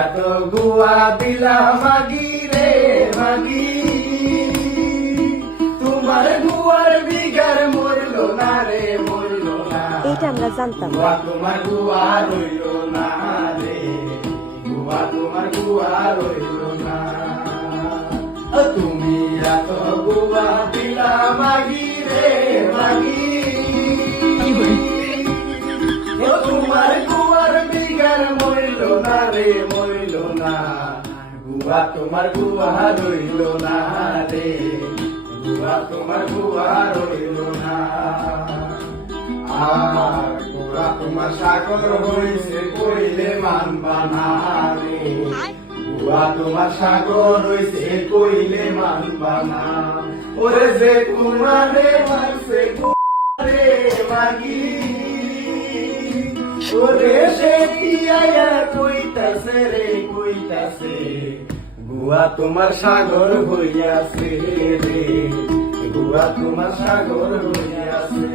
এত গুয়া দিলা মাগি রে মাগি, তোমার গুয়ার বিগার মরলো না রে মরলো না। এইটা আমরা জানতাম। গুয়া তোমার গুয়া রইল না রে, গুয়া তোমার গুয়া রইল না। তুমি এত গুয়া দিলা মাগি রে মাগি, তোমার গুয়ার বিগার মরল না রে মরল না। গুয়া তোমার গুয়া রইল না রে, গুয়া তোমার গুয়া রইল না। আর গুয়া তোমার সাগর হইছে কইলে মানবা না রে, গুয়া তোমার সাগর হইছে কইলে মানবা না। ওরে যে তোমারে মারছে রে মাগি, ওরে সে পিয়ায়া কইতাছে রে কইতাছে, গুয়া তোমার সাগর হইয়াছে রে, গুয়া তোমার সাগর হইয়াছে।